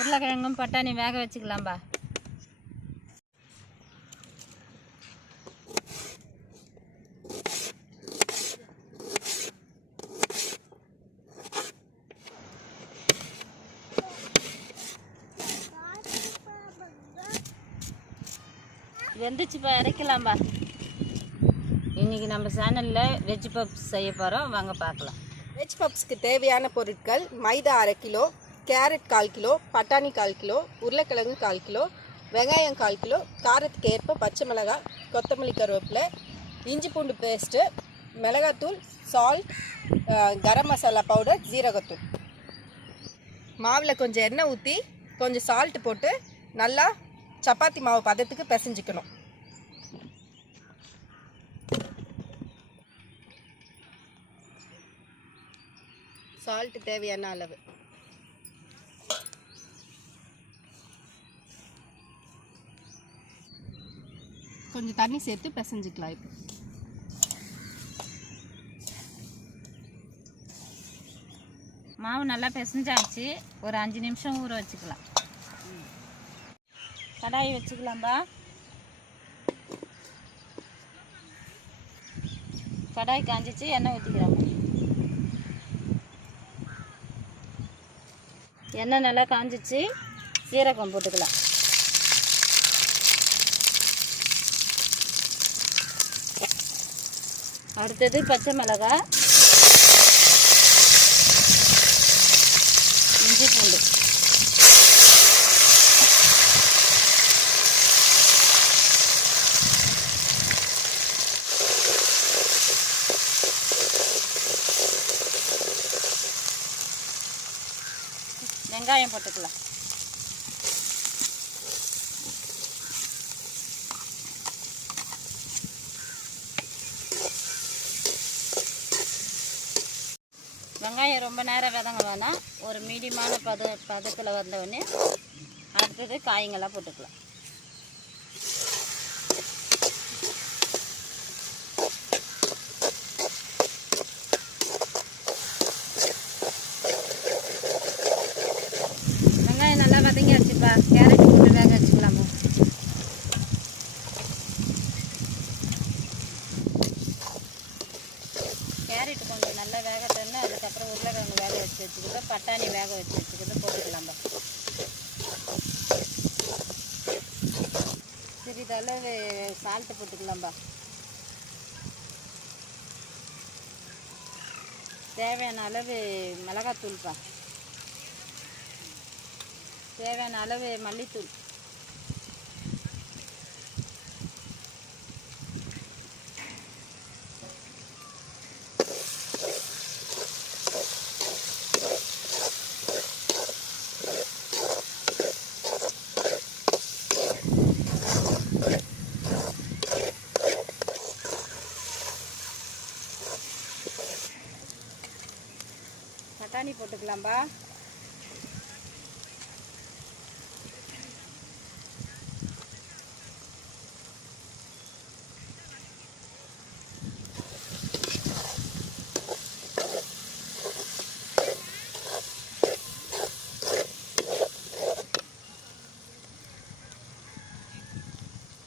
உருளைக்கிழங்கும் பட்டாணி வேக வச்சுக்கலாம்பா. வெந்துச்சுப்பா, இறக்கலாம்பா. இன்றைக்கி நம்ம சேனலில் வெஜ் பப்ஸ் செய்ய போகிறோம், வாங்க பார்க்கலாம். வெஜ் பப்ஸ்க்கு தேவையான பொருட்கள்: மைதா 1/2 கிலோ, கேரட் 1/4 கிலோ, பட்டாணி 1/4 கிலோ, உருளைக்கிழங்கு 1/4 கிலோ, வெங்காயம் 1/4 கிலோ, காரத்துக்கு ஏற்ப பச்சை மிளகாய், கொத்தமல்லி, கருவேப்பிலை, இஞ்சி பூண்டு பேஸ்ட்டு, மிளகாத்தூள், சால்ட், கரம் மசாலா பவுடர், ஜீரகத்தூள். மாவில் கொஞ்சம் எண்ணெய் ஊற்றி கொஞ்சம் சால்ட்டு போட்டு நல்லா சப்பாத்தி மாவு பதத்துக்கு பிசைஞ்சிக்கணும். சால்ட்டு தேவையான அளவு. கொஞ்சம் தண்ணி சேர்த்து பிசைஞ்சிக்கலாம். இப்போ மாவு நல்லா பிசைஞ்சாச்சு. ஒரு 5 நிமிஷம் ஊற வச்சுக்கலாம். கடாயை வச்சுக்கலாம்பா. கடாய் காஞ்சிச்சு, எண்ணெய் ஊற்றிக்கிறோம். எண்ணெய் நல்லா காஞ்சிச்சு, சீரகம் போட்டுக்கலாம். அடுத்தது பச்சை மிளகாய், இஞ்சி பூண்டு, வெங்காயம் போட்டுக்கலாம். வெங்காயம் ரொம்ப நேரம் வதங்க வேணாம், ஒரு மீடியமான பதத்தில் வந்தவுடனே அடுத்தது காய்ங்கள்லாம் போட்டுக்கலாம். வெங்காயம் நல்லா வதங்கியாச்சுப்பா. கேரட் போட்டு வேக வச்சுக்கலாமா. கேரட் கொஞ்சம் நல்லா வேகட்டோன்னு அதுக்கப்புறம் உருளைக்கிழங்கு வேக வச்சு வச்சுக்கிட்டு பட்டாணி வேக வச்சு வச்சுக்கிட்டு போட்டுக்கலாம்பா. சிறிதளவு சால்ட்டு போட்டுக்கலாம்பா. தேவையான அளவு மிளகாத்தூள்ப்பா. தேவையான அளவு மல்லித்தூள். பட்டாணி போட்டுக்கலாம்பா.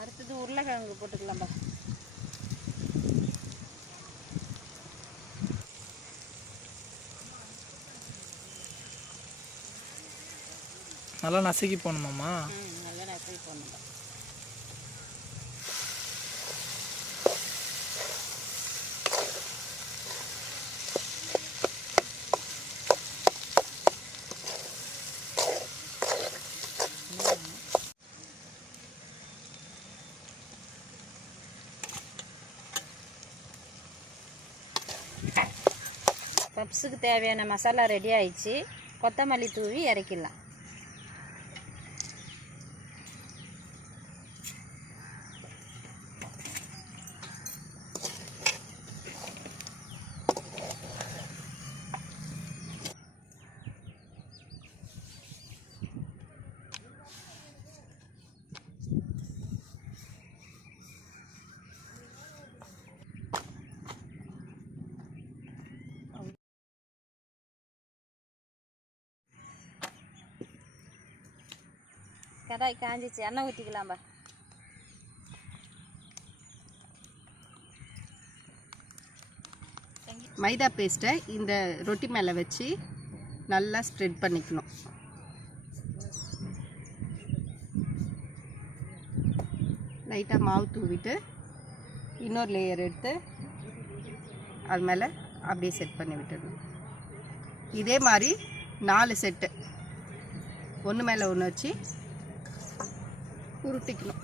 அடுத்தது உருளைக்கிழங்கு போட்டுக்கலாம்பா. நல்லா நசுக்கி போகணுமாம்மா? நல்லா நசுக்கி போகணும்பா. பப்ஸுக்கு தேவையான மசாலா ரெடி ஆயிடுச்சு. கொத்தமல்லி தூவி இறக்கிடலாம். கடாய் காஞ்சிச்சு, எண்ணெய் ஊற்றிக்கலாம்பா. மைதா பேஸ்ட்டை இந்த ரொட்டி மேலே வச்சு நல்லா ஸ்ப்ரெட் பண்ணிக்கணும். லைட்டாக மாவு தூவிட்டு இன்னொரு லேயர் எடுத்து அது மேலே அப்படியே செட் பண்ணி விட்டுடணும். இதே மாதிரி 4 செட்டு ஒன்று மேலே ஒன்று வச்சு உருட்டிக்கணும்.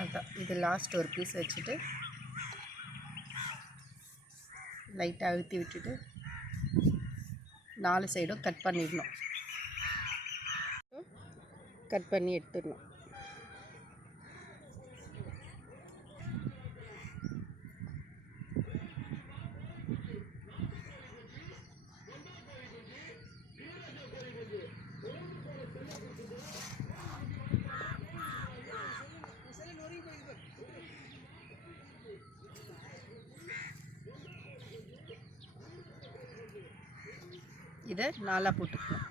அதான் இது லாஸ்ட் ஒரு பீஸ் வச்சுட்டு லைட்டாக அழுத்தி விட்டுட்டு 4 சைடும் கட் பண்ணிடணும். கட் பண்ணி எடுத்துடணும். இதை 4 போட்டுக்கணும்.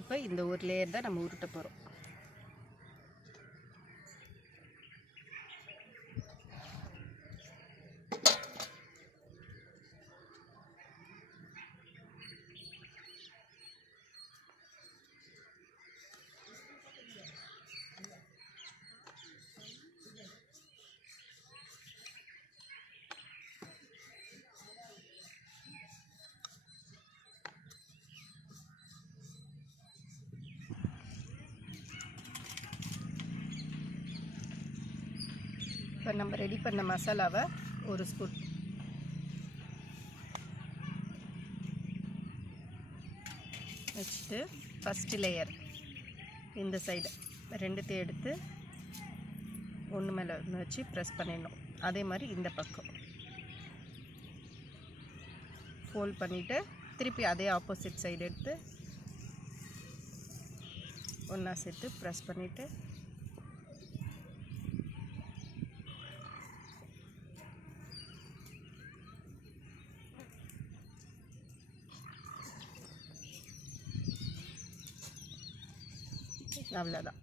இப்போ இந்த ஒரு லேயர் தான் நம்ம உருட்ட போகிறோம். இப்போ நம்ம ரெடி பண்ண மசாலாவை ஒரு ஸ்பூன் வச்சுட்டு ஃபஸ்ட்டு லேயர் இந்த சைடு 2த்தையும் எடுத்து ஒன்று மேலே ஒன்று வச்சு ப்ரெஸ் பண்ணிடணும். அதே மாதிரி இந்த பக்கம் ஃபோல்ட் பண்ணிவிட்டு திருப்பி அதே ஆப்போசிட் சைடு எடுத்து ஒன்றா சேர்த்து ப்ரெஸ் பண்ணிவிட்டு அவ்வளோதான்.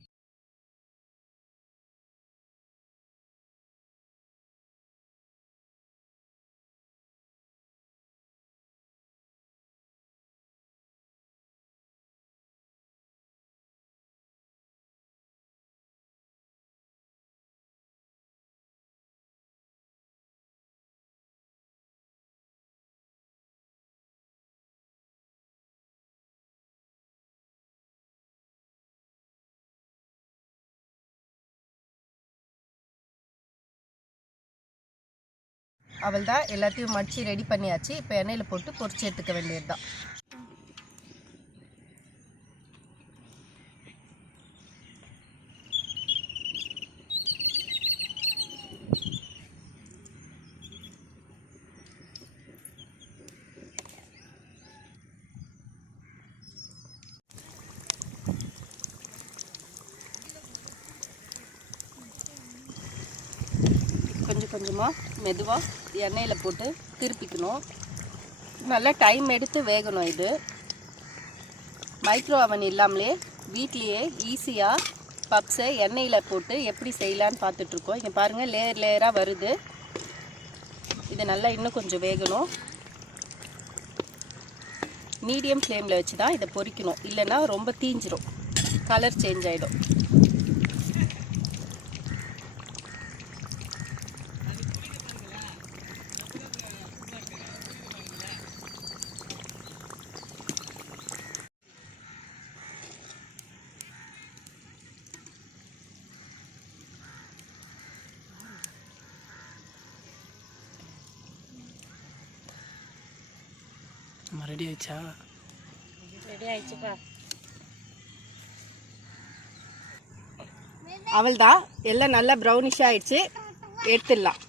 அவள்தான் எல்லாத்தையும் மடித்து ரெடி பண்ணியாச்சு. இப்போ எண்ணெயில் போட்டு பொரிச்சு எடுத்துக்க வேண்டியது தான். கொஞ்சமாக மெதுவாக எண்ணெயில் போட்டு திருப்பிக்கணும். நல்லா டைம் எடுத்து வேகணும். இது மைக்ரோ அவன் இல்லாமலே வீட்லேயே ஈஸியாக பப்ஸை எண்ணெயில் போட்டு எப்படி செய்யலான்னு பார்த்துட்ருக்கோம். இங்கே பாருங்கள், லேயர் லேயராக வருது. இது நல்லா இன்னும் கொஞ்சம் வேகணும். மீடியம் ஃப்ளேமில் வச்சு தான் இதை பொரிக்கணும், இல்லைன்னா ரொம்ப தீஞ்சிரும், கலர் சேஞ்ச் ஆகிடும். ரெடி ஆயிடுச்சா? ரெடி ஆயிடுச்சுப்பா. அவள்தான், எல்லாம் நல்லா ப்ரௌனிஷாக ஆயிடுச்சு. எடுத்துடலாம்.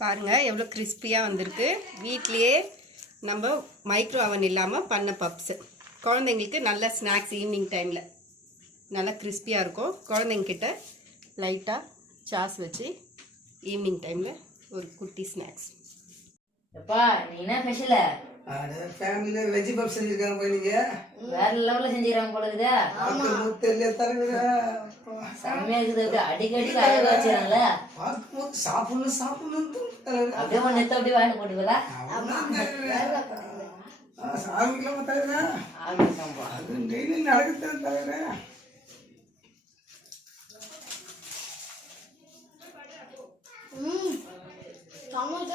பாருங்கள் எவ்வளோ கிறிஸ்பியாக வந்திருக்கு. வீட்லேயே நம்ம மைக்ரோ அவன் இல்லாமல் பண்ண பப்ஸு. குழந்தைங்களுக்கு நல்ல ஸ்நாக்ஸ் ஈவினிங் டைமில் நல்லா கிறிஸ்பியாக இருக்கும். குழந்தைங்கிட்ட லைட்டாக சாஸ் வச்சு ஈவினிங் டைமில் ஒரு குட்டி ஸ்நாக்ஸ். எப்பா நீ என்ன ஸ்பெஷல்? அட ஃபேமிலில வெஜ் பப் செஞ்சிருக்காங்க போய் நீங்க வேற லெவல்ல செஞ்சிராங்க போல இருக்குதா? ஆமா முத்தல்ல தரங்கடா. செம்மையா இருக்குது. அடிக்கடி காய வச்சிராங்கல. பாக்கும்போது சாப்பிடணும் தரங்கடா. அப்படியே ஒரு நெத்த அப்படியே வாங்கி போட்டுக்கறா. சாமிக்குள்ள தரங்கடா. ஆமாப்பா. அது டெய்லி நடக்குது தரங்கடா. சமைச்ச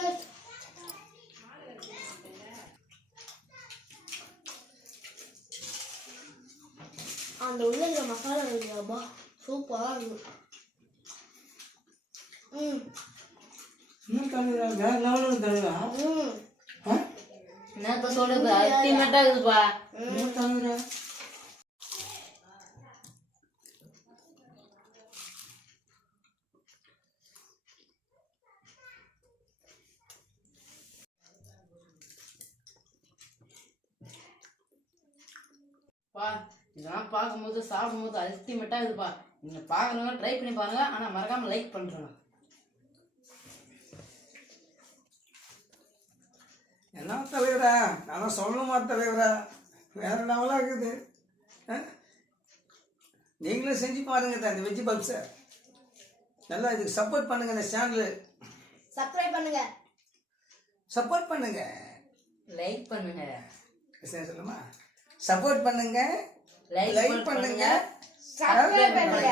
அந்த உள்ள இந்த மசாலா இருக்குப்பா, சூப்பராக இருக்கும். இன்னும் தரங்கடா, வேற லெவல்ல தரங்கடா. என்னப்பா சொல்றது? அல்டிமேட்டா இருக்குப்பா. இன்னும் தரங்கடா. பா இதெல்லாம் பார்க்கும்போது சாப்பிடும்போது அல்டிமேட்டா இருக்குப்பா. நீங்க பார்க்கணும்னா ட்ரை பண்ணி பாருங்க. ஆனா மறக்காம லைக் பண்றேங்க. என்ன தலைவரா, நான் சொல்லணுமா தலைவரா? வேற லெவலா இருக்குது. நீங்களும் செஞ்சு பாருங்க இந்த வெஜ் பப்ஸை. நல்லா இதுக்கு சப்போர்ட் பண்ணுங்க. இந்த சேனலு சப்ஸ்கிரைப் பண்ணுங்க, சப்போர்ட் பண்ணுங்க, லைக் பண்ணுங்க. சொல்லுமா? சப்போர்ட் பண்ணுங்க, லைக் லைக் பண்ணுங்க, சப்ஸ்கிரைப் பண்ணுங்க.